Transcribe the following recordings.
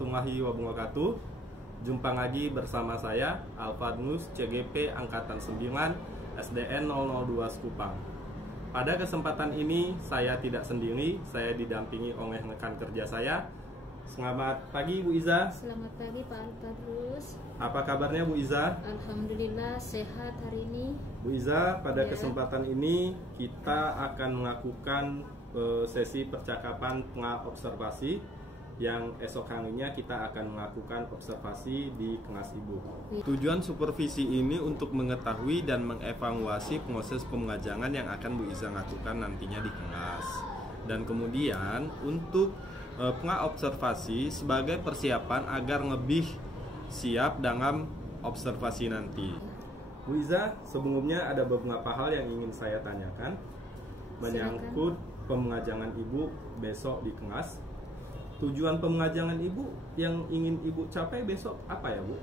warahmatullahi wabarakatuh. Jumpa lagi bersama saya Alfadnus CGP Angkatan 9 SDN 002 Sekupang. Pada kesempatan ini saya tidak sendiri, saya didampingi oleh rekan kerja saya. Selamat pagi Bu Iza. Selamat pagi Pak Alfadnus. Apa kabarnya Bu Iza? Alhamdulillah sehat hari ini. Bu Iza, pada Ya. kesempatan ini kita akan melakukan sesi percakapan observasi yang esok harinya kita akan melakukan observasi di kelas Ibu. Tujuan supervisi ini untuk mengetahui dan mengevaluasi proses pengajangan yang akan Bu Iza lakukan nantinya di kelas. Dan kemudian untuk pengobservasi sebagai persiapan agar lebih siap dalam observasi nanti. Bu Iza, sebelumnya ada beberapa hal yang ingin saya tanyakan menyangkut pengajangan Ibu besok di kelas. Tujuan pengajangan Ibu yang ingin Ibu capai besok apa ya Bu?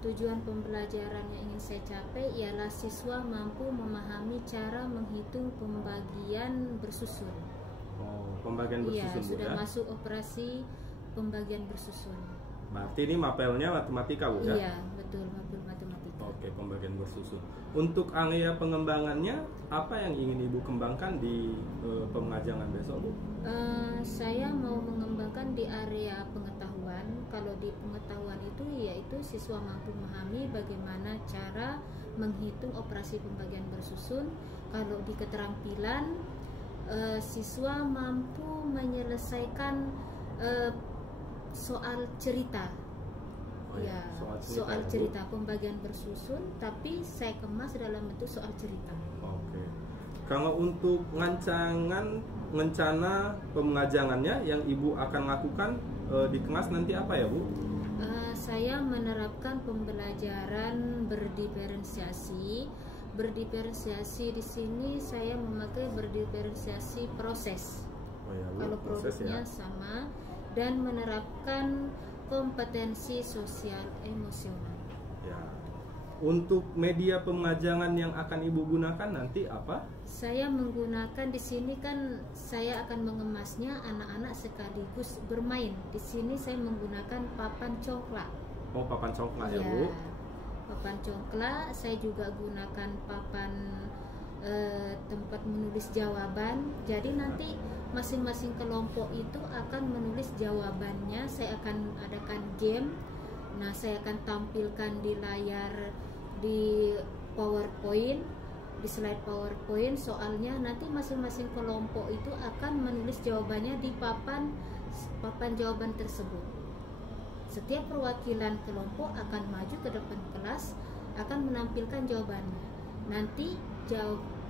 Tujuan pembelajaran yang ingin saya capai ialah siswa mampu memahami cara menghitung pembagian bersusun. Oh, pembagian bersusun Bu Sudah ya? masuk operasi pembagian bersusun. Berarti ini mapelnya matematika Bu ya? Iya, betul, mapel matematika. Oke, pembagian bersusun. Untuk area pengembangannya, apa yang ingin Ibu kembangkan di pengajangan besok Bu? Saya mau mengembangkan di area pengetahuan. Kalau di pengetahuan itu yaitu siswa mampu memahami bagaimana cara menghitung operasi pembagian bersusun. Kalau di keterampilan, siswa mampu menyelesaikan soal cerita. Oh ya, Soal ya, Bu? cerita pembagian bersusun, tapi saya kemas dalam bentuk soal cerita. Oke. Kalau untuk rencana pengajangannya yang Ibu akan lakukan di kelas nanti apa ya Bu? Saya menerapkan pembelajaran berdiferensiasi. Berdiferensiasi di sini saya memakai berdiferensiasi proses. Oh ya, Bu, Kalau proses produknya ya. sama, dan menerapkan kompetensi sosial emosional. Ya. Untuk media pengajangan yang akan Ibu gunakan nanti apa? Saya menggunakan di sini kan saya akan mengemasnya anak-anak sekaligus bermain. Di sini saya menggunakan papan congklak. Oh, papan congklak ya Bu? Papan congklak. Saya juga gunakan papan tempat menulis jawaban. Jadi nanti masing-masing kelompok itu akan menulis jawabannya. Saya akan adakan game. Nah, saya akan tampilkan di layar di PowerPoint, di slide PowerPoint soalnya. Nanti masing-masing kelompok itu akan menulis jawabannya di papan jawaban tersebut. Setiap perwakilan kelompok akan maju ke depan kelas, akan menampilkan jawabannya. Nanti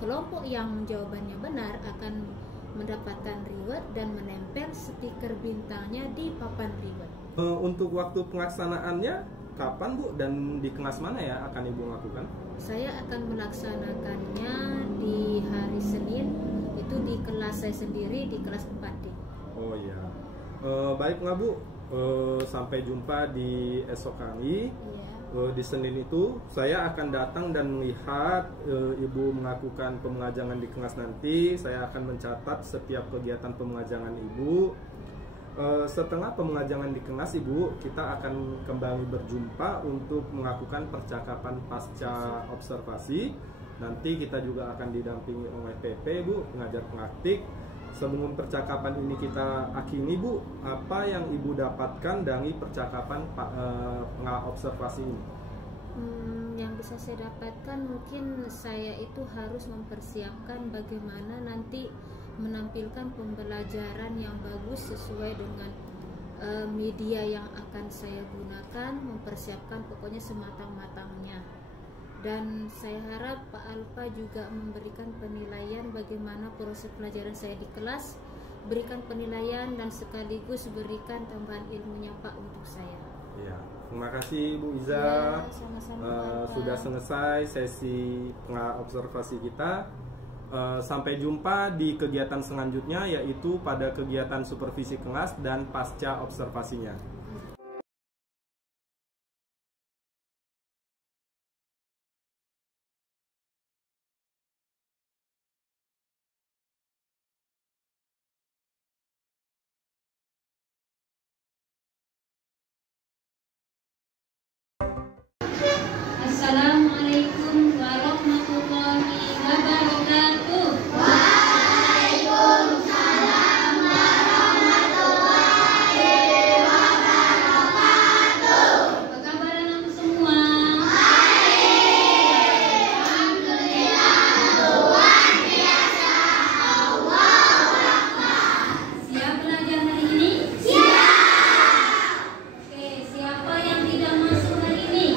kelompok yang jawabannya benar akan mendapatkan reward dan menempel stiker bintangnya di papan reward. Untuk waktu pelaksanaannya kapan Bu dan di kelas mana ya akan Ibu lakukan? Saya akan melaksanakannya di hari Senin, itu di kelas saya sendiri, di kelas 4D. Oh iya. Baiklah Bu, sampai jumpa di esok hari. Di Senin itu saya akan datang dan melihat Ibu melakukan pengajangan di kelas nanti. Saya akan mencatat setiap kegiatan pengajangan Ibu. Setelah pengajangan di kelas Ibu, kita akan kembali berjumpa untuk melakukan percakapan pasca observasi. Nanti kita juga akan didampingi oleh PP Bu, pengajar praktik. Sebelum percakapan ini kita akhiri Bu, apa yang Ibu dapatkan dari percakapan observasi ini? Yang bisa saya dapatkan mungkin saya itu harus mempersiapkan bagaimana nanti menampilkan pembelajaran yang bagus sesuai dengan media yang akan saya gunakan, mempersiapkan pokoknya sematang-matangnya. Dan saya harap Pak Alfa juga memberikan penilaian bagaimana proses pelajaran saya di kelas, berikan penilaian dan sekaligus berikan tambahan ilmunya Pak untuk saya. Ya, terima kasih Bu Iza. Ya, sama-sama, sudah selesai sesi observasi kita. Sampai jumpa di kegiatan selanjutnya, yaitu pada kegiatan supervisi kelas dan pasca observasinya. Assalamualaikum warahmatullahi wabarakatuh. Apa kabar anak semua? Siap belajar hari ini? Oke, siapa yang tidak masuk hari ini?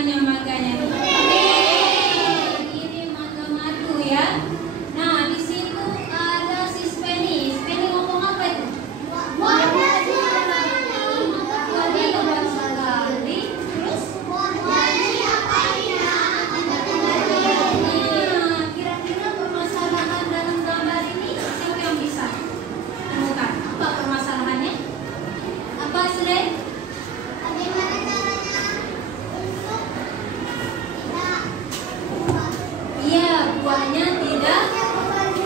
namanya maganya nih? Ini maga madu ya. Nah, di situ ada si Spenny. Spenny ngomong apa itu? Tadi lebar sekali. Terus? Nah, kira-kira permasalahan dalam gambar ini siapa yang bisa temukan? Apa permasalahannya? Apa Slen? Iya, buahnya tidak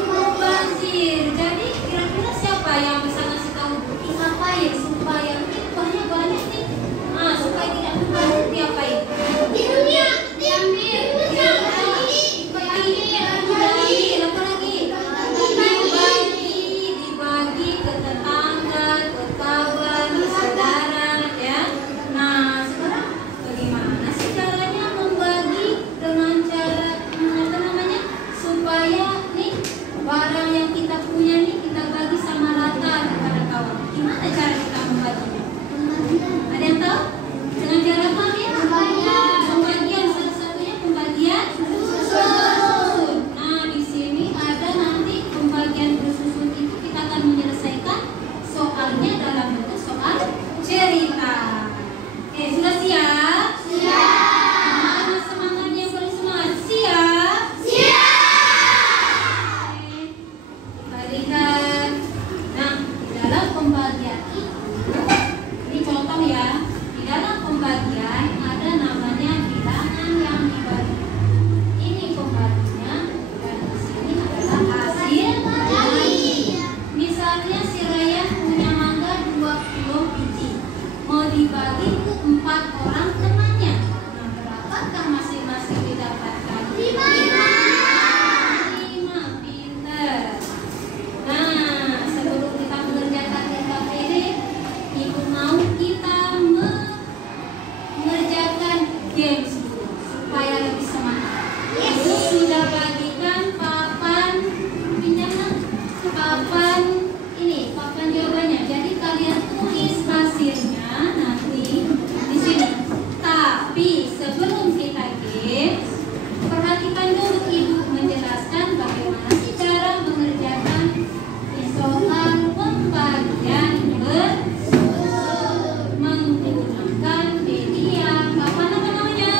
mubazir. Jadi kira-kira siapa yang bisa ngasih tahu diapain supaya ini buahnya banyak nih? Nah, supaya tidak mubazir diapain? Diambil, dibagi ke tetangga, ke kawan, saudara, ya. Nah, sekarang bagaimana sih caranya membagi dengan cara apa namanya supaya nih barang yang kita punya nih kita bagi sama rata kepada kawan? Gimana cara kita membaginya? Ada yang tahu? Dengan cara apa ya? Pembagian, satu-satunya pembagian bersusun. Nah, di sini ada nanti pembagian bersusun itu kita akan menyelesaikan soalnya dalam bentuk soal cerita. Oke, sudah siap? Mana semangatnya yang paling semangat? Siap? Oke, kita lihat. Nah, di dalam pembagian itu, ini contoh ya. Di dalam pembagian ada namanya bilangan yang dibagi. Ini pembaginya dan di sini adalah hasil bagi. Misalnya si Raya punya mangga 20 biji. Mau dibagi ke 4 orang temannya. Nah, berapakah masing-masing didapatkan? 5. Pinter. Nah, sebelum kita mengerjakan TKP ini, Ibu mau kita mengerjakan games dulu supaya lebih semangat. Ibu sudah bagikan papan pinjaman, papan ini, papan jawabannya. Jadi kalian tulis hasilnya nanti di sini. Tapi sebelum kita games, perhatikan dulu Ibu menjelaskan bagaimana sih cara mengerjakan soal pembagian bersusun menggunakan media papan apa namanya?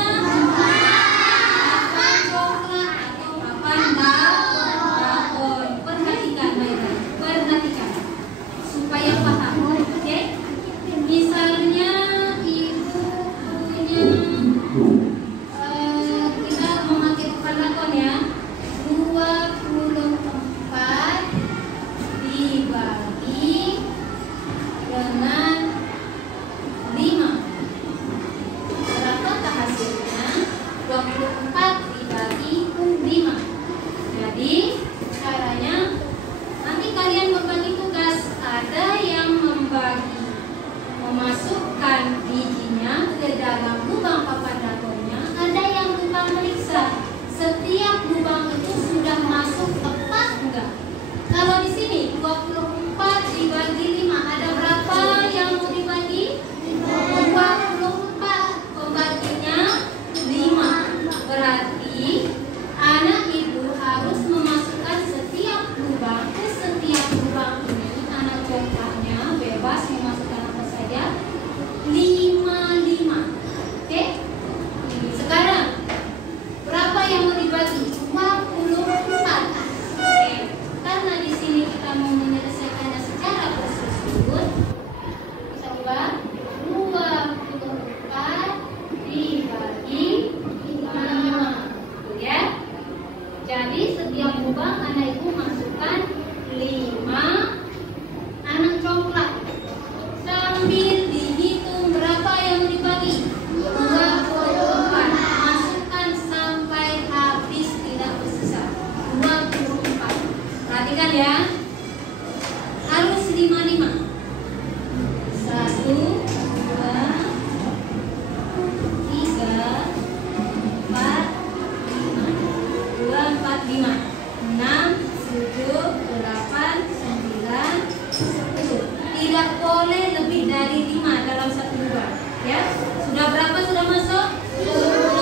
Papan coklat atau papan balkon. Perhatikan baik-baik, perhatikan supaya paham, oke? Misalnya Ibu punya kita memakai papan balkon ya, 24 dibagi dengan 5. Berapakah hasilnya? 24 dibagi 5. Jadi caranya nanti kalian membagi tugas. Ada yang membagi memasukkan bijinya ke dalam lubang papan balkonnya. Ada yang lupa meriksa setiap lubang itu sudah masuk tepat enggak. Kalau di sini 24 dibagi 5, ada berapa yang mau dibagi? 24. Pembaginya 5. Berarti anak Ibu harus memasukkan setiap lubang ke setiap lubang ini. Anak contohnya bebas memasukkan apa saja. 5. Oke? Sekarang berapa yang mau dibagi? 24. Oke. Karena di sini kita mau menyelesaikannya secara bersusun, kita ubah 24 dibagi 5, ya. Jadi setiap lubang anak Ibu masukkan 5 anak coklat. Sambil dihitung berapa yang dibagi? 24. Masukkan sampai habis tidak tersisa. 24. Perhatikan ya. Harus 5-5. 1, 2, 3, 4, 5. 2, 4, 5. 6, 7, 8, 9, 10. Tidak boleh lebih dari 5 dalam satu lubang. Ya, sudah berapa sudah masuk? 10.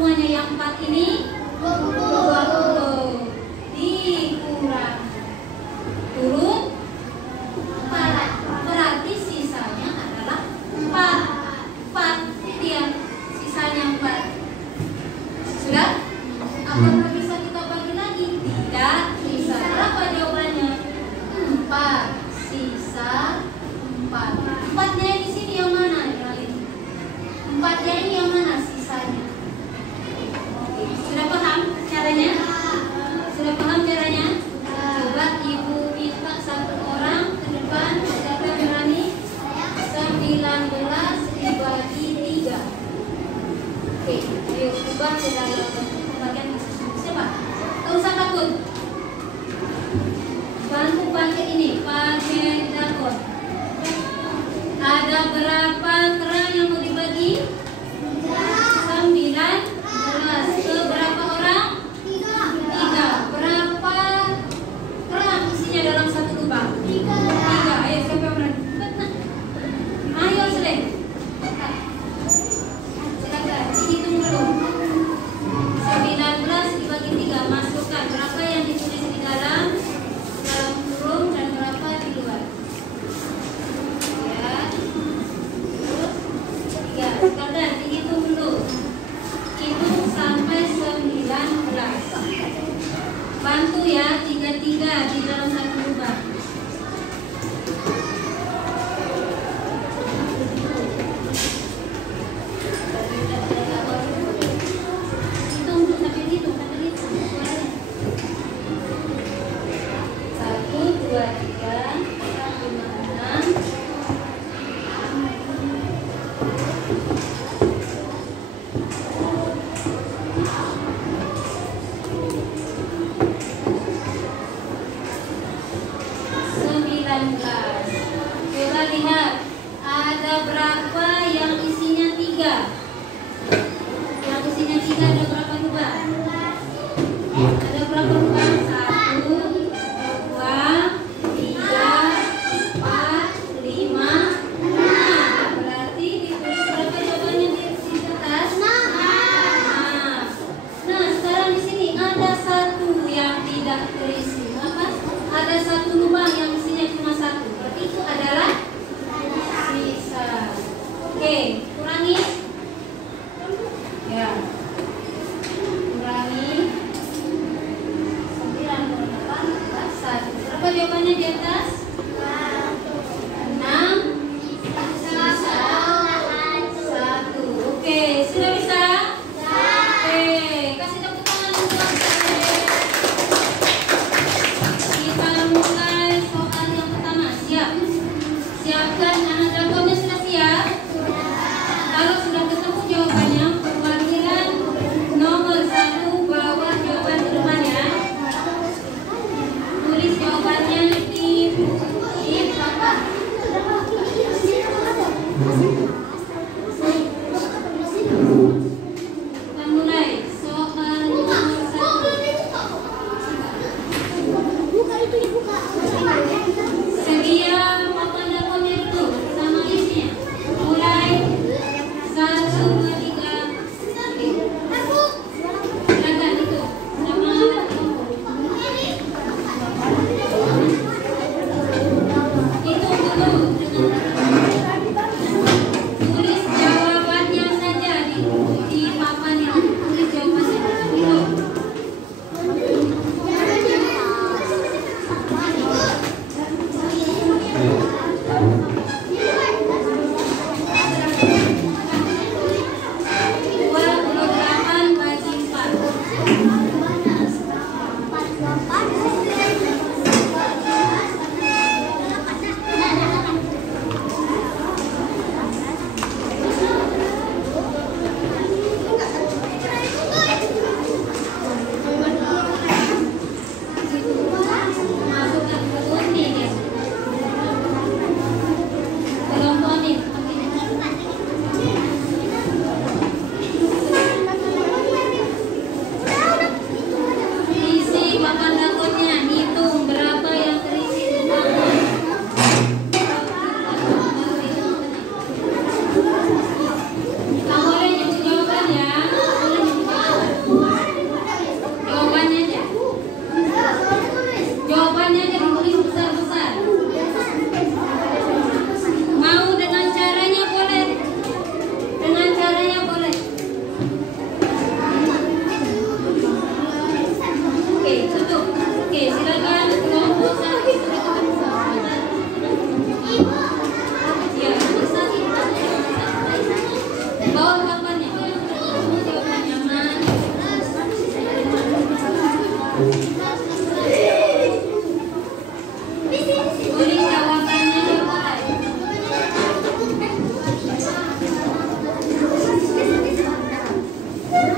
semuanya yang 4 ini? 20. Dikurang. Turun 4. Berarti sisanya adalah 4. 4. Ini dia. Sisanya 4. Sudah? Apakah bisa kita bagi lagi? Tidak bisa. Berapa jawabannya? 4. Sisa 4. 4-nya di sini yang mana? Empatnya ini yang mana sisanya? Sudah paham caranya? Sudah paham caranya? Coba ibu minta satu orang ke depan. Siapa yang berani? 19 dibagi 3. Oke, ayo ubah ke dalam bentuk pembagian siswa. Siapa? Tak usah takut. Bantu pakai ini, pakai dapur. Ada berapa kerang yang mau dibagi? 19. Ke berapa orang? 3. Berapa kerang isinya dalam satu lubang? 3. Ayo siapa yang berani? Ayo sudah. Silakan dihitung dulu. 19 dibagi 3. Masukkan berapa yang ditulis di dalam kurung dan berapa di luar. Sekarang dihitung dulu. Hitung sampai 19. Bantu ya, 3-3 di dalam satu lubang. Hitung dulu sampai hitung, sampai hitung. 1, 2, 3, 4, 5, 6. Coba lihat, ada berapa yang isinya 3? Yang isinya 3 ada berapa lubang? Ada berapa lubang? 1, 2, 3, 4, 5, 6. Berarti ditulis berapa jawabannya di atas? 6. Nah, sekarang di sini ada 1 yang tidak terisi. Apa? Ada 1 lubang yang isinya cuma 1. Berarti itu adalah sisa. Oke, kurangi. Ya. Kurangi.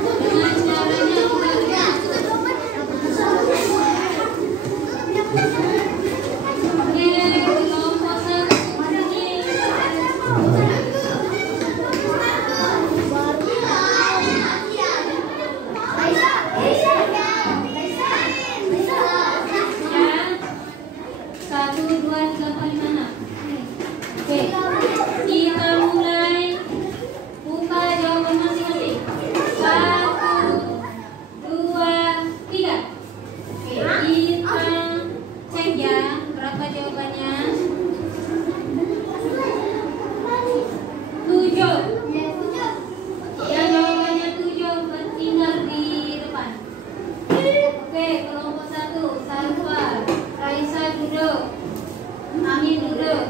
Dengan caranya oke, kelompok satu ini. Ya, 1, 2, 3, 4, 5, 6. Oke, kita mulai buka jawaban masing-masing. 1, 2, 3. Oke, kita cek ya berapa jawabannya. 7. Ya, jawabannya 7 bertinggal di depan. Oke, kelompok 1, Salwa, Raisa duduk, Amin duduk.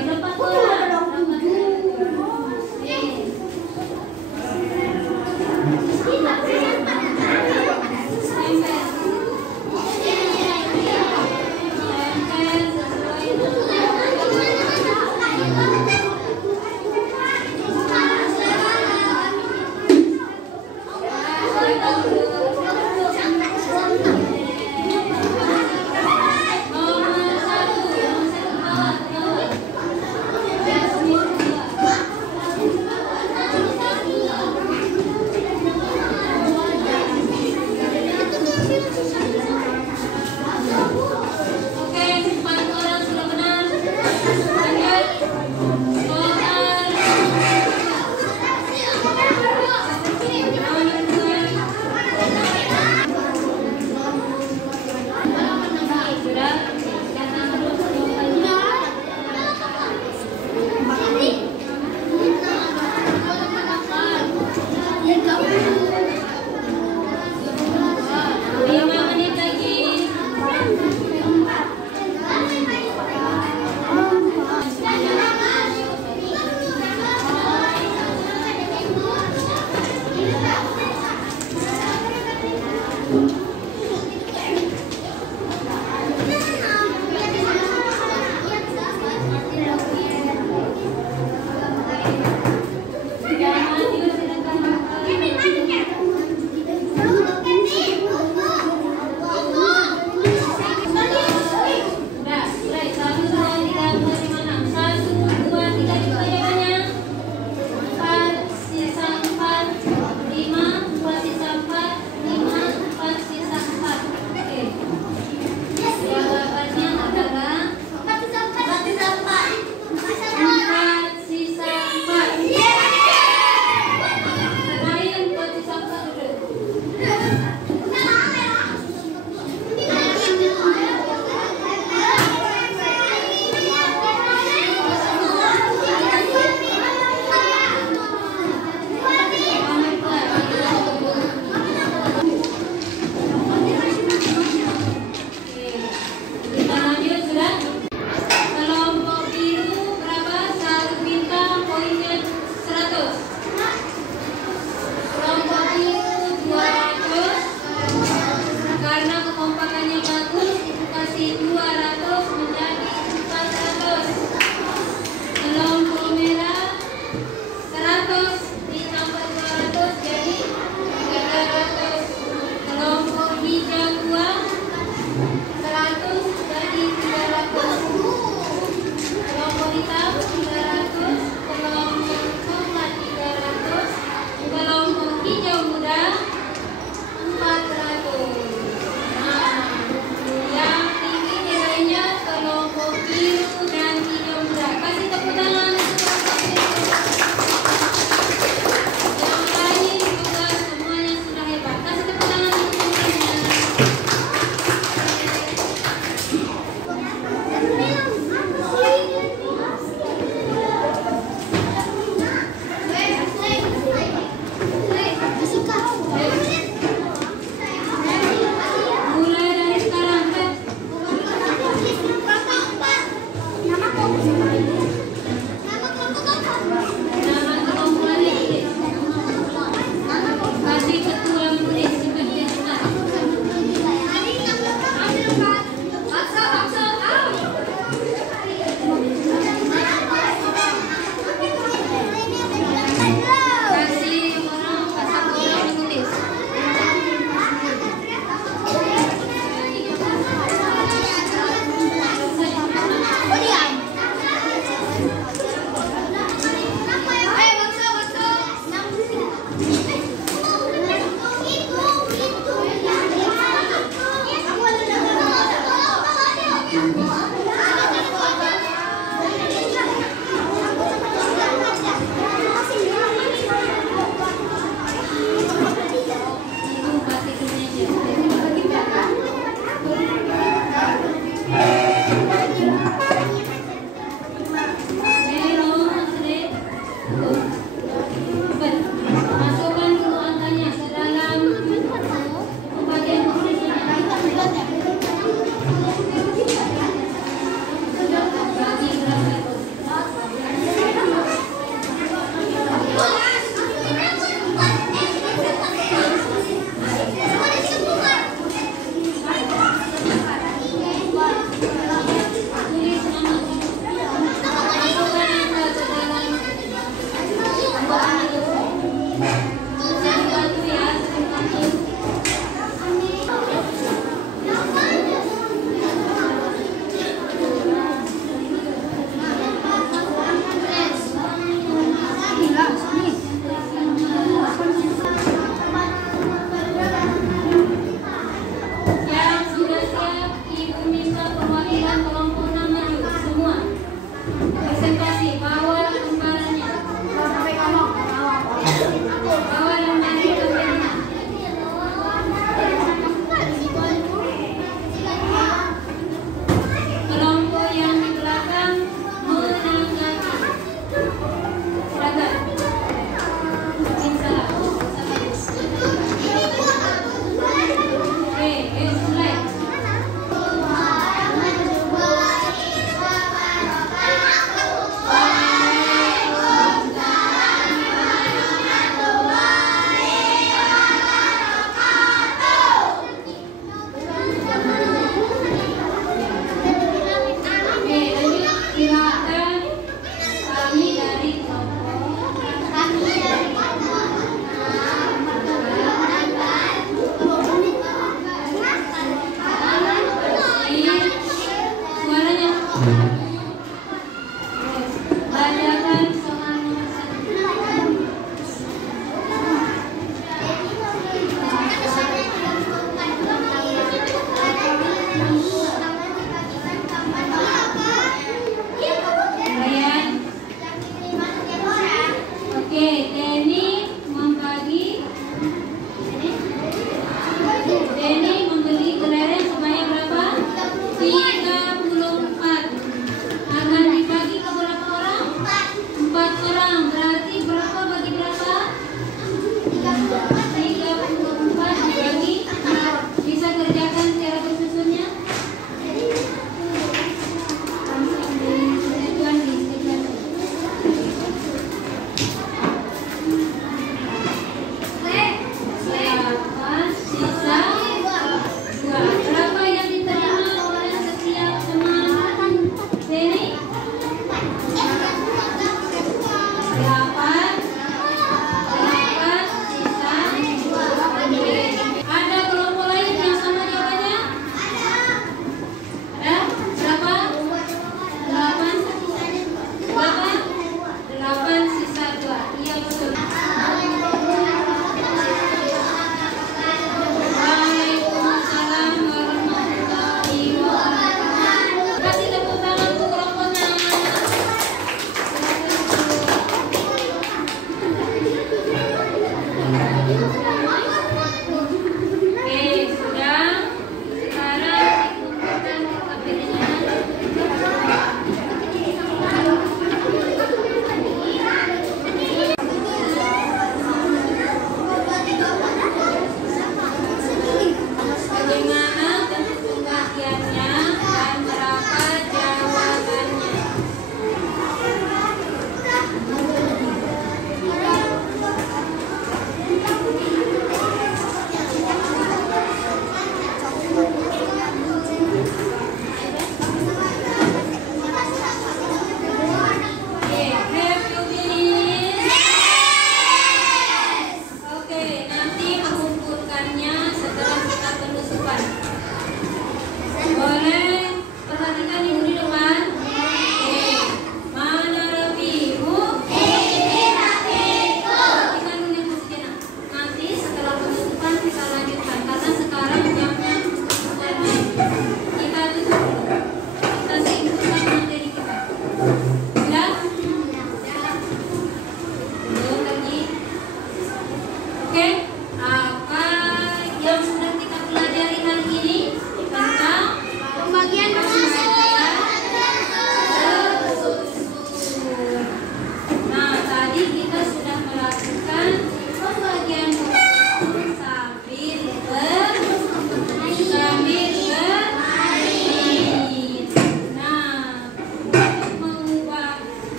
Dapat bola. Oke, 4 orang sudah benar. Sisa 4, 5, 4 sisa 4, 5, 4 sisa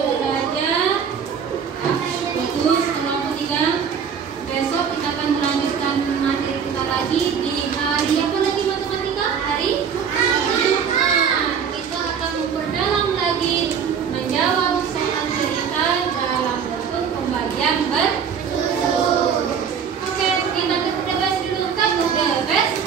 belajar. Bagus, kelompok 3. Besok kita akan melanjutkan materi kita lagi di hari apa lagi matematika? Hari Jumat. Kita akan memperdalam lagi menjawab soal cerita dalam bentuk pembagian bersusun. Oke, kita ke the best dulu. Kan the best.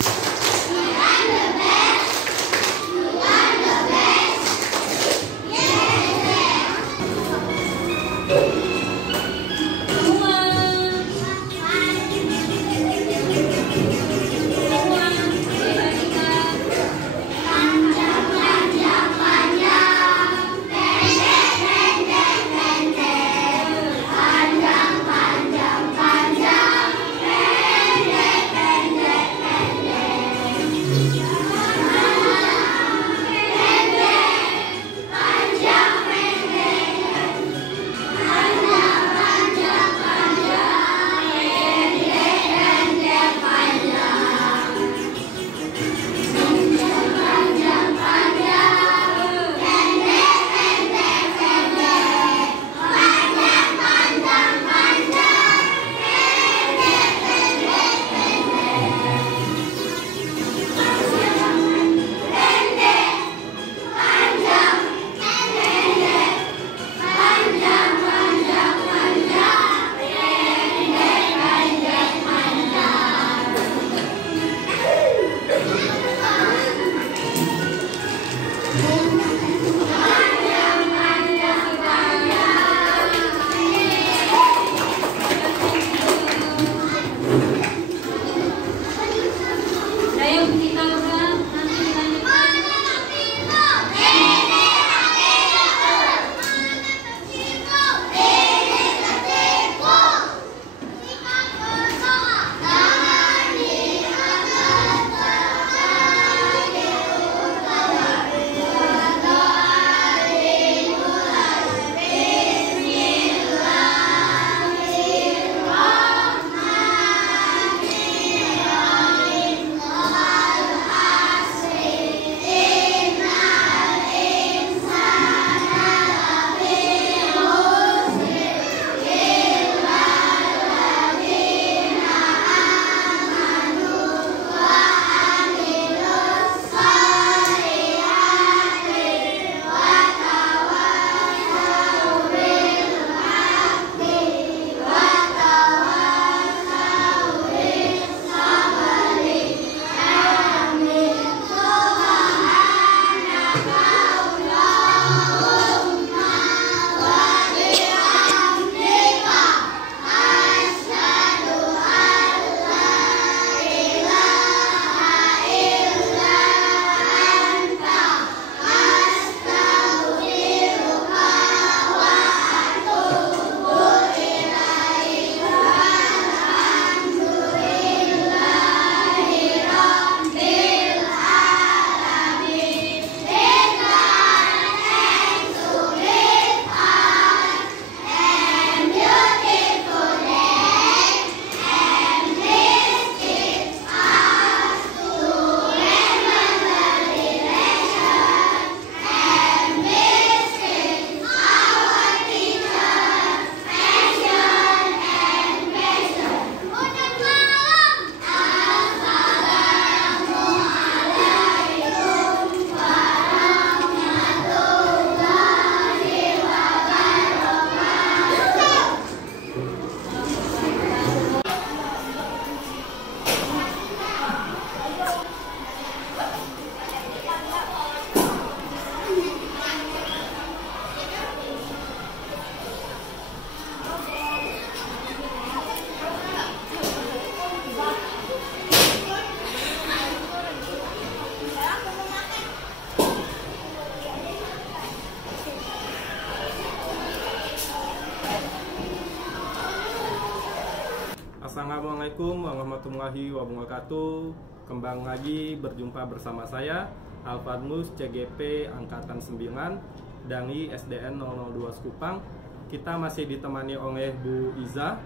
Assalamualaikum warahmatullahi wabarakatuh. Kembali lagi berjumpa bersama saya Alfadmus CGP Angkatan 9 dari SDN 002 Sekupang. Kita masih ditemani oleh Bu Iza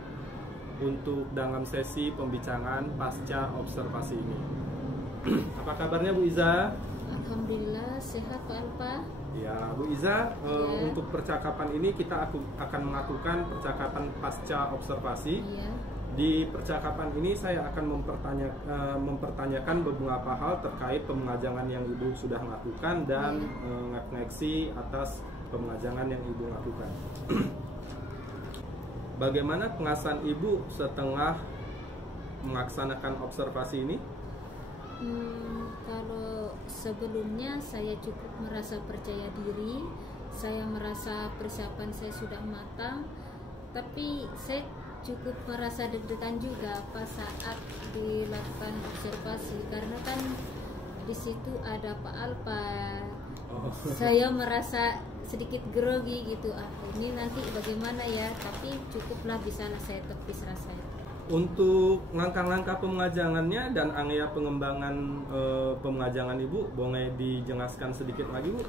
untuk dalam sesi pembicaraan pasca observasi ini. Apa kabarnya Bu Iza? Alhamdulillah sehat Pak Alfa. Ya, Bu Iza, untuk percakapan ini kita akan melakukan percakapan pasca observasi. Iya. Di percakapan ini saya akan mempertanyakan beberapa hal terkait pemajangan yang Ibu sudah lakukan dan ngek-ngeksi atas pemajangan yang Ibu lakukan. Bagaimana pengasahan Ibu setelah melaksanakan observasi ini? Kalau sebelumnya saya cukup merasa percaya diri, saya merasa persiapan saya sudah matang, tapi saya cukup merasa deg-degan juga pas saat dilakukan observasi karena kan di situ ada Pak Alpa. Saya merasa sedikit grogi gitu, ini nanti bagaimana ya, tapi cukuplah bisalah saya tepis rasanya. Untuk langkah-langkah pemajangannya dan area pengembangan pemajangan Ibu, boleh dijelaskan sedikit lagi, Bu?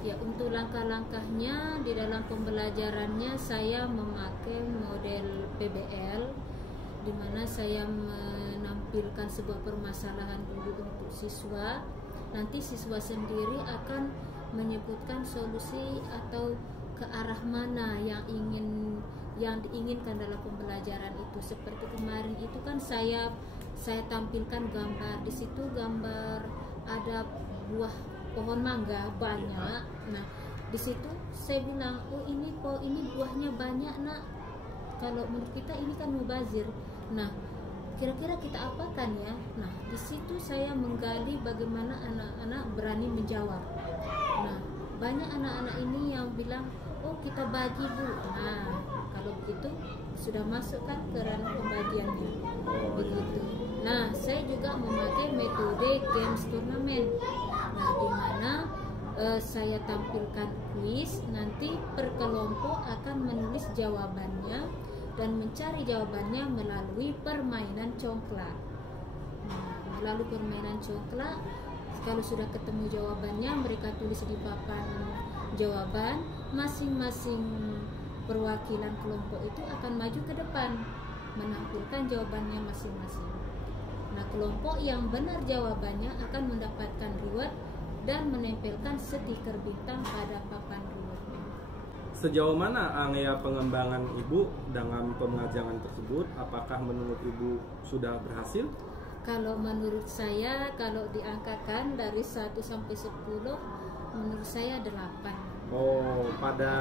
Ya, untuk langkah-langkahnya di dalam pembelajarannya saya memakai model PBL, di mana saya menampilkan sebuah permasalahan dulu untuk siswa. Nanti siswa sendiri akan menyebutkan solusi atau ke arah mana yang diinginkan dalam pembelajaran itu. Seperti kemarin itu kan saya tampilkan gambar, di situ gambar ada buah pohon mangga banyak. Nah, di situ saya bilang, oh ini buahnya banyak nak. Kalau menurut kita ini kan mubazir. Nah, kira-kira kita apakan ya? Nah, di situ saya menggali bagaimana anak-anak berani menjawab. Nah, banyak anak-anak ini yang bilang, oh kita bagi Bu. Nah, kalau begitu sudah masuk kan ke ranah pembagiannya. Begitu. Nah, saya juga memakai metode games turnamen. Nah, di mana saya tampilkan kuis, nanti per kelompok akan menulis jawabannya dan mencari jawabannya melalui permainan congklak. Nah, melalui permainan congklak, kalau sudah ketemu jawabannya, mereka tulis di papan jawaban, masing-masing perwakilan kelompok itu akan maju ke depan menampilkan jawabannya masing-masing. Nah, kelompok yang benar jawabannya akan mendapatkan reward dan menempelkan stiker bintang pada papan rewardnya. Sejauh mana area pengembangan Ibu dalam pemajangan tersebut? Apakah menurut Ibu sudah berhasil? Kalau menurut saya, kalau diangkakan dari 1 sampai 10, menurut saya 8. Oh, pada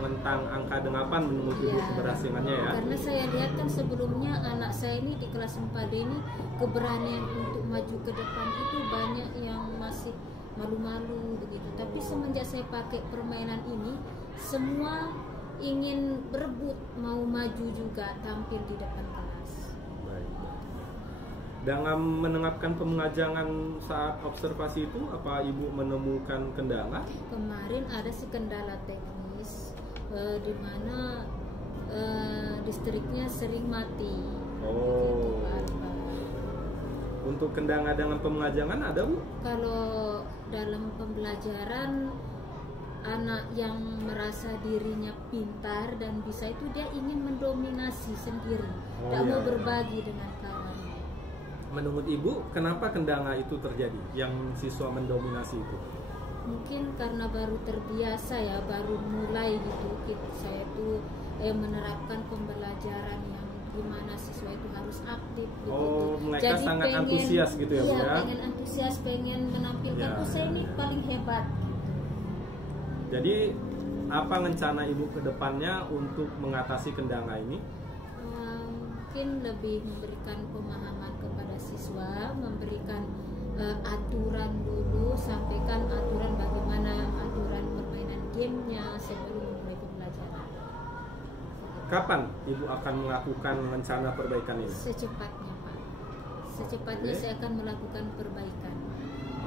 tentang angka 8 menurut Ibu keberhasilannya ya? Karena saya lihat kan sebelumnya anak saya ini di kelas 4D ini keberanian untuk maju ke depan itu banyak yang masih malu-malu begitu. Tapi semenjak saya pakai permainan ini, semua ingin berebut mau maju juga tampil di depan kelas. Baik. Dalam menerapkan pemajangan saat observasi itu, apa Ibu menemukan kendala? Kemarin ada sih kendala teknis, di mana listriknya sering mati. Oh. Begitu, Untuk kendala dengan pemajangan ada, Bu? Kalau dalam pembelajaran, anak yang merasa dirinya pintar dan bisa itu dia ingin mendominasi sendiri, tidak mau berbagi dengan kawan. Menurut Ibu, kenapa kendala itu terjadi, yang siswa mendominasi itu? Mungkin karena baru terbiasa ya, baru mulai gitu. Saya tuh menerapkan pembelajaran yang gimana siswa itu harus aktif gitu. Oh, mereka jadi sangat antusias gitu ya, Bu ya? pengen antusias, pengen menampilkan saya ini paling hebat. Jadi apa rencana Ibu ke depannya untuk mengatasi kendala ini? Mungkin lebih memberikan pemahaman kepada siswa, memberikan aturan dulu, sampaikan aturan bagaimana aturan permainan gamenya sebelum mulai pembelajaran. Kapan Ibu akan melakukan rencana perbaikan ini? Secepatnya Pak, secepatnya saya akan melakukan perbaikan.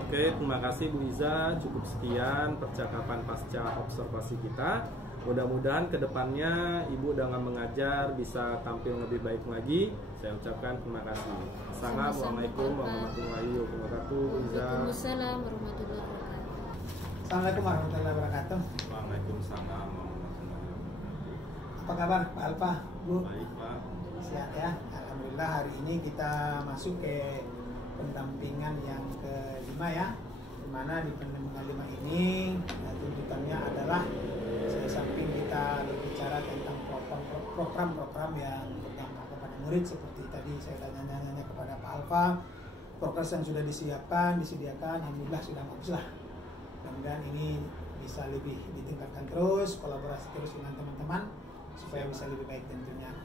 Oke, terima kasih Bu Iza. Cukup sekian percakapan pasca observasi kita. Mudah-mudahan kedepannya Ibu dalam mengajar bisa tampil lebih baik lagi. Saya ucapkan terima kasih. Assalamualaikum warahmatullahi wabarakatuh. Bu Iza. Waalaikumsalam warahmatullahi wabarakatuh. Assalamualaikum warahmatullahi wabarakatuh. Waalaikumsalam warahmatullahi wabarakatuh. Apa kabar Pak Alpa, Bu? Baik, Pak. Sehat ya. Alhamdulillah hari ini kita masuk ke pendampingan yang ke-5 ya. mana di Penerima 5 ini tuntutannya adalah samping kita berbicara tentang program-program yang berdampak kepada murid seperti tadi saya tanya-tanya kepada Pak Alfa, program yang sudah disediakan, alhamdulillah sudah bagus lah. Mudah-mudahan ini bisa lebih ditingkatkan terus, kolaborasi terus dengan teman-teman supaya bisa lebih baik tentunya.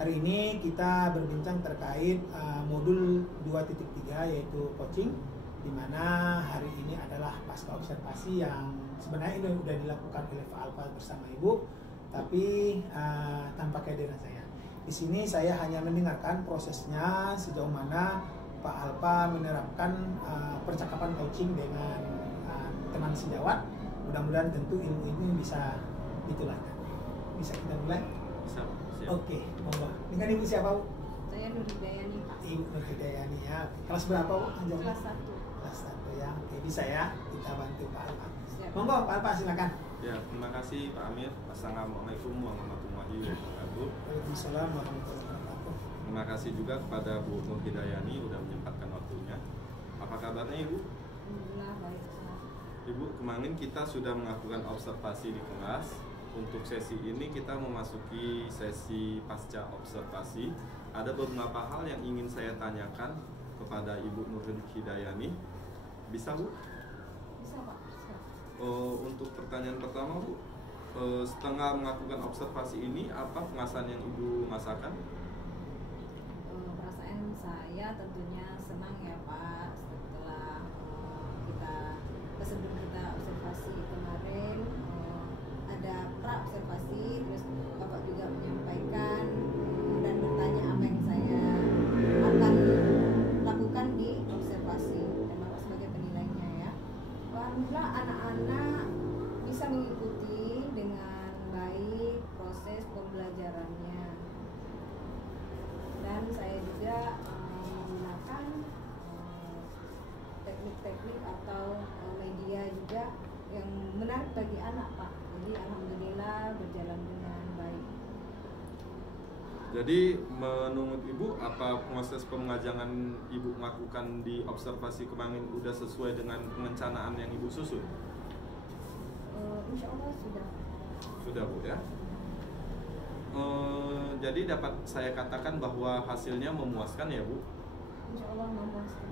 Hari ini kita berbincang terkait modul 2.3 yaitu coaching, di mana hari ini adalah pasca observasi yang sebenarnya ini sudah dilakukan oleh Pak Alfa bersama Ibu, tapi tanpa kehadiran saya. Di sini saya hanya mendengarkan prosesnya sejauh mana Pak Alfa menerapkan percakapan coaching dengan teman sejawat. Mudah-mudahan tentu ilmu ini bisa ditularkan. Bisa kita mulai? Bisa. Oke, monggo. Dengan Ibu siapa, Bu? Saya Nur Hidayani, Pak. Ibu Nur Hidayani ya. Kelas berapa, Bu? Kelas 1. Kelas 1 ya. Oke, bisa ya. Kita bantu Pak Alfa. Siap. Monggo, Pak Alfa silakan. Ya, terima kasih Pak Amir. Assalamualaikum warahmatullahi wabarakatuh. Waalaikumsalam warahmatullahi wabarakatuh. Terima kasih juga kepada Bu Nur Hidayani sudah menyempatkan waktunya. Apa kabarnya Ibu? Alhamdulillah baik. Ibu, kemarin kita sudah melakukan observasi di kelas. Untuk sesi ini kita memasuki sesi pasca observasi. Ada beberapa hal yang ingin saya tanyakan kepada Ibu Nur Hidayani. Bisa, Bu? Bisa, Pak. Bisa. Untuk pertanyaan pertama, Bu, setelah melakukan observasi ini, apa pengasahan yang Ibu rasakan? Perasaan saya tentunya senang ya, Pak, setelah sebelum kita observasi kemarin ada pra observasi, terus Bapak juga menyampaikan dan bertanya apa yang saya akan lakukan di observasi dan Bapak sebagai penilainya ya. Alhamdulillah anak-anak bisa mengikuti dengan baik proses pembelajarannya, dan saya juga menggunakan teknik-teknik atau media juga yang menarik bagi anak, Pak. Jadi alhamdulillah berjalan dengan baik. Jadi menurut Ibu, apa proses pengajangan Ibu lakukan di observasi kemarin udah sesuai dengan perencanaan yang Ibu susun? Insya Allah sudah. Sudah, Bu ya. Jadi dapat saya katakan bahwa hasilnya memuaskan ya, Bu? Insya Allah memuaskan.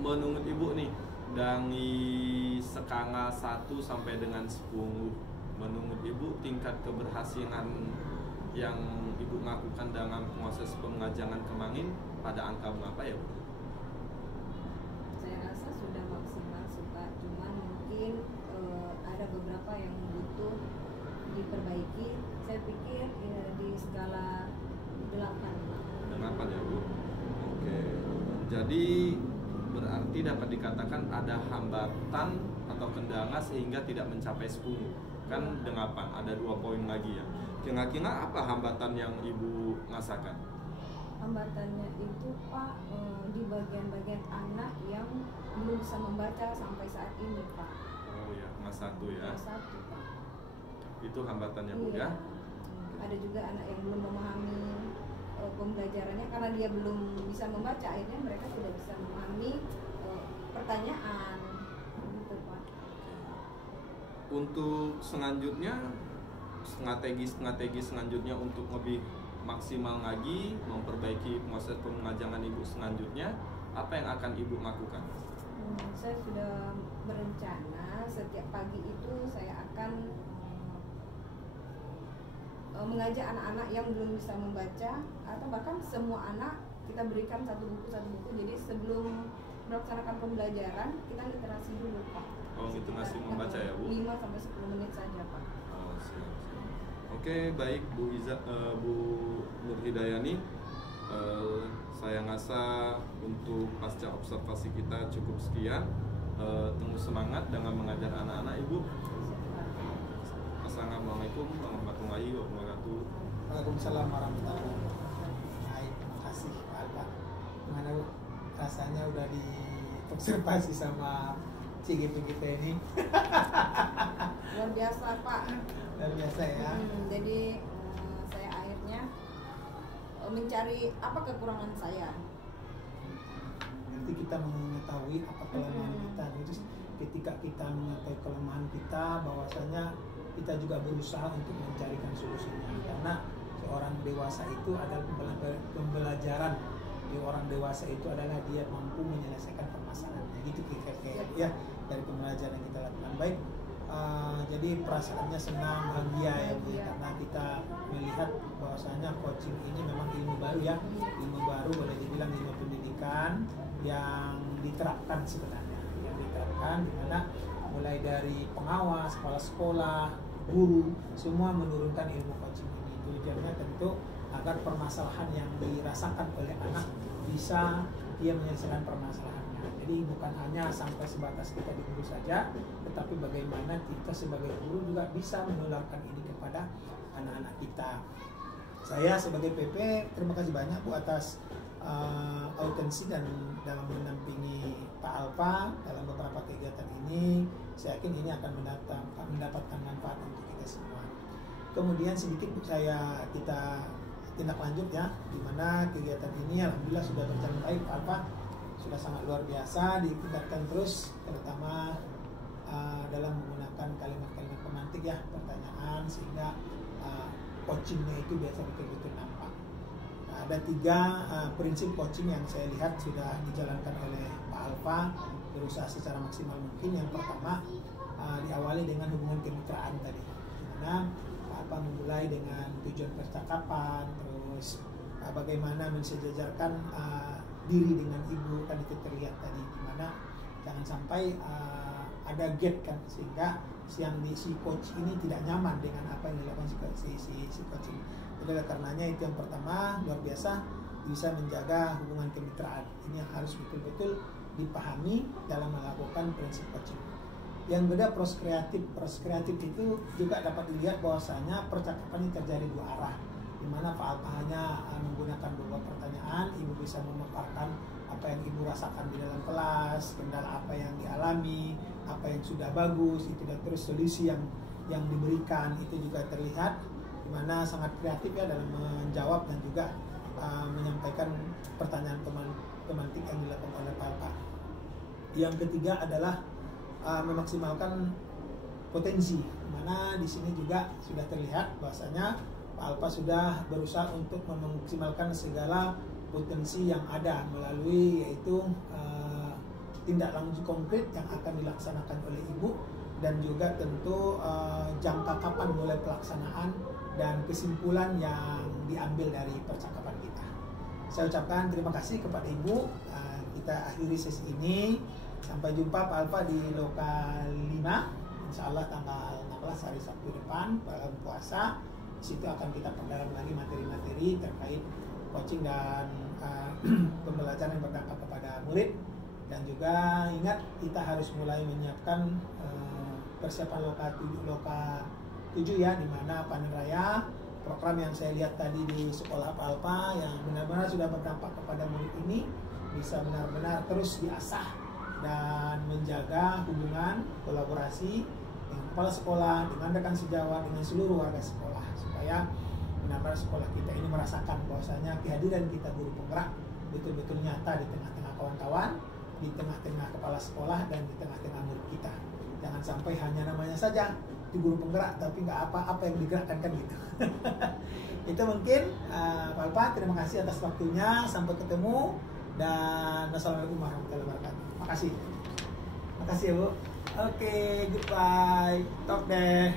Menurut Ibu nih, dari skala 1 sampai dengan 10, menurut Ibu tingkat keberhasilan yang Ibu lakukan dalam proses pengajangan kemarin pada angka berapa ya, Bu? Saya rasa sudah maksimal, Pak. Cuman mungkin ada beberapa yang butuh diperbaiki. Saya pikir di skala 8. 8 ya, Bu? Oke. Jadi berarti dapat dikatakan ada hambatan atau kendala sehingga tidak mencapai 10. Kan 8, ada 2 poin lagi ya. Kira-kira apa hambatan yang Ibu rasakan? Hambatannya itu, Pak, di bagian-bagian anak yang belum bisa membaca sampai saat ini, Pak. Oh ya, kelas 1 ya. Kelas 1, Pak. Itu hambatannya, Bu Iya. ya. Ada juga anak yang belum memahami pembelajarannya karena dia belum bisa membaca, akhirnya mereka tidak bisa memahami pertanyaan, gitu, Pak. Untuk selanjutnya, strategi selanjutnya untuk lebih maksimal lagi memperbaiki proses pengajangan Ibu selanjutnya, apa yang akan Ibu lakukan? Saya sudah berencana setiap pagi itu saya akan mengajak anak-anak yang belum bisa membaca, atau bahkan semua anak kita berikan satu buku. Jadi sebelum melaksanakan pembelajaran kita literasi dulu, Pak. Oh, gitu, masih membaca ya, Bu? 5 sampai 10 menit saja, Pak. Oh, siap. Oke, baik Bu Nur Hidayani. Saya rasa untuk pasca observasi kita cukup sekian. Terus semangat dengan mengajar anak-anak, Ibu. Assalamualaikum warahmatullahi wabarakatuh. Waalaikumsalam warahmatullahi wabarakatuh. Baik, terima kasih Pak Alfa. Gimana, Bu? Rasanya udah diobservasi sama CGP kita ini? Luar biasa, Pak. Luar biasa ya. Jadi saya akhirnya mencari apa kekurangan saya. Nanti berarti kita mengetahui apa kelemahan kita. Jadi ketika kita mengetahui kelemahan kita, bahwasanya kita juga berusaha untuk mencarikan solusinya. Karena seorang dewasa itu adalah pembelajaran. Orang dewasa itu adalah dia mampu menyelesaikan permasalahannya. Gitu kira-kira ya dari pembelajaran yang kita lakukan. Baik. Jadi perasaannya senang, bahagia ya Bu, karena kita melihat bahwasanya coaching ini memang ilmu baru ya, ilmu baru, boleh dibilang ilmu pendidikan yang diterapkan sebenarnya, yang diterapkan dimana mulai dari pengawas, kepala sekolah, guru, semua menurunkan ilmu coaching ini. Tujuannya tentu agar permasalahan yang dirasakan oleh anak bisa dia menyelesaikan permasalahannya. Jadi bukan hanya sampai sebatas kita di guru saja, tetapi bagaimana kita sebagai guru juga bisa menularkan ini kepada anak-anak kita. Saya sebagai PP terima kasih banyak Bu atas autensi dan dalam mendampingi Pak Alfa dalam beberapa kegiatan ini. Saya yakin ini akan mendapatkan manfaat untuk kita semua. Kemudian sedikit kita tindak lanjut ya, di mana kegiatan ini alhamdulillah sudah berjalan baik Pak Alfa. Sudah sangat luar biasa, ditingkatkan terus, terutama dalam menggunakan kalimat-kalimat pemantik ya, pertanyaan, sehingga coachingnya itu biasa betul-betul nampak. Ada 3 prinsip coaching yang saya lihat sudah dijalankan oleh Pak Alfa, berusaha secara maksimal mungkin. Yang pertama diawali dengan hubungan kemitraan tadi, dimana Pak Alfa memulai dengan tujuan percakapan, terus bagaimana mensejajarkan diri dengan ibu, kan itu terlihat tadi, dimana jangan sampai ada gap kan, sehingga si coach ini tidak nyaman dengan apa yang dilakukan si coaching. Jadi karenanya itu yang pertama, luar biasa bisa menjaga hubungan kemitraan. Ini yang harus betul-betul dipahami dalam melakukan prinsip coaching. Yang beda pros kreatif itu juga dapat dilihat bahwasanya percakapan ini terjadi 2 arah, di mana Pak Alfa hanya menggunakan 2 pertanyaan, ibu bisa memaparkan apa yang ibu rasakan di dalam kelas, kendala apa yang dialami, apa yang sudah bagus, itu dan terus solusi yang diberikan itu juga terlihat, di mana sangat kreatif ya dalam menjawab dan juga menyampaikan pertanyaan pemantik yang dilakukan oleh Pak Alfa. Yang ketiga adalah memaksimalkan potensi, di mana di sini juga sudah terlihat bahwasanya Pak Alfa sudah berusaha untuk memaksimalkan segala potensi yang ada melalui yaitu tindak lanjut konkret yang akan dilaksanakan oleh ibu, dan juga tentu jangka kapan mulai pelaksanaan dan kesimpulan yang diambil dari percakapan kita. Saya ucapkan terima kasih kepada ibu. Kita akhiri sesi ini. Sampai jumpa Pak Alfa di lokal 5, insya Allah tanggal 16 hari Sabtu depan bulan puasa. Di situ akan kita perdalam lagi materi-materi terkait coaching dan pembelajaran yang berdampak kepada murid. Dan juga ingat, kita harus mulai menyiapkan persiapan loka 7 ya, di mana panen raya, program yang saya lihat tadi di sekolah Pak Alfa yang benar-benar sudah berdampak kepada murid ini bisa benar-benar terus diasah dan menjaga hubungan kolaborasi dengan kepala sekolah, dengan rekan sejawat, dengan seluruh warga sekolah, supaya benar-benar sekolah kita ini merasakan bahwasanya kehadiran kita guru penggerak betul-betul nyata di tengah-tengah kawan-kawan, di tengah-tengah kepala sekolah, dan di tengah-tengah murid kita. Jangan sampai hanya namanya saja di guru penggerak tapi nggak apa-apa yang digerakkan kan gitu. Itu mungkin Pak Alfa, terima kasih atas waktunya, sampai ketemu, dan wassalamualaikum warahmatullahi wabarakatuh. Makasih ya Bu. Oke, goodbye. Talk deh.